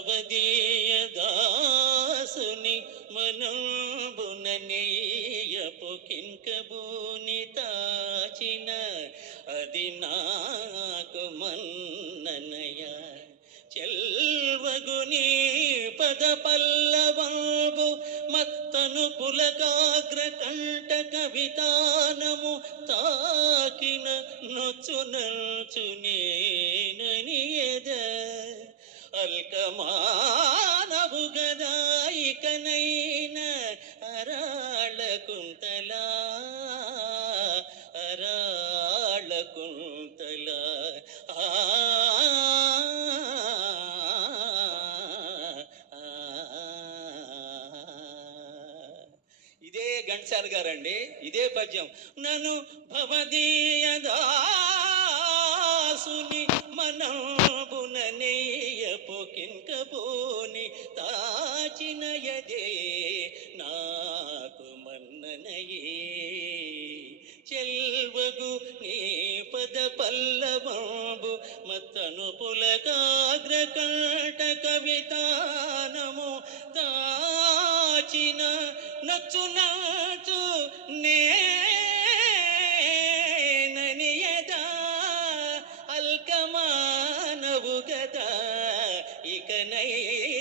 భవదీయ దాసుని మనంబుననీయపు కింకబూని తాచిన అది నాకు మన్ననయ చెల్వగుని పద పల్లవంబు మత్తను పులకాగ్ర కంట కవితానము తాకిన నొచ్చునల్చునేననియద అల్కమానవు గదాయికనైన అరాళ కుంతలా అరాళ కుంతలా ఇదే ఘంటసాల గారండి. ఇదే పద్యం. నన్ను భవదీయ దాసుని మనంబుననీయపు కింకబూని తాచినయదే నాకు మన్ననయే చెల్వగు నీ పద పల్లవంబు మత్తను పులకాగ్ర కంట కవితానము తాచిన నచ్చు నచ్చు నేననియదా అల్కమానవు గదా ఇకనైన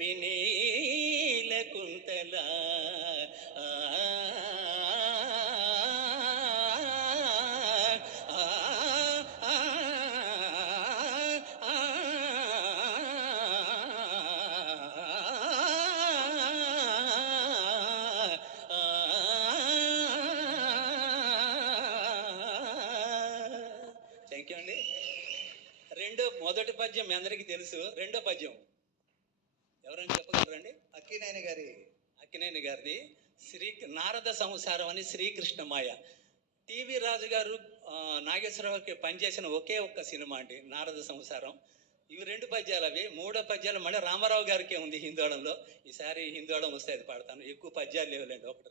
వినీల కుంతల థ్యాంక్ యూ అండి. మొదటి పద్యం మీ అందరికీ తెలుసు. రెండో పద్యం ఎవరైనా చెప్పగలరండి? అక్కినేని గారిది నారద సంసారం అని శ్రీకృష్ణమాయ. టీవీ రాజు గారు నాగేశ్వరరావుకి పనిచేసిన ఒకే ఒక్క సినిమా అండి నారద సంసారం. ఇవి రెండు పద్యాలు. అవి మూడో పద్యాలు మళ్ళీ రామారావు గారికే ఉంది హిందోళంలో. ఈసారి హిందోళం వస్తే అది పాడతాను. ఎక్కువ పద్యాలు లేవులేండి, ఒకటి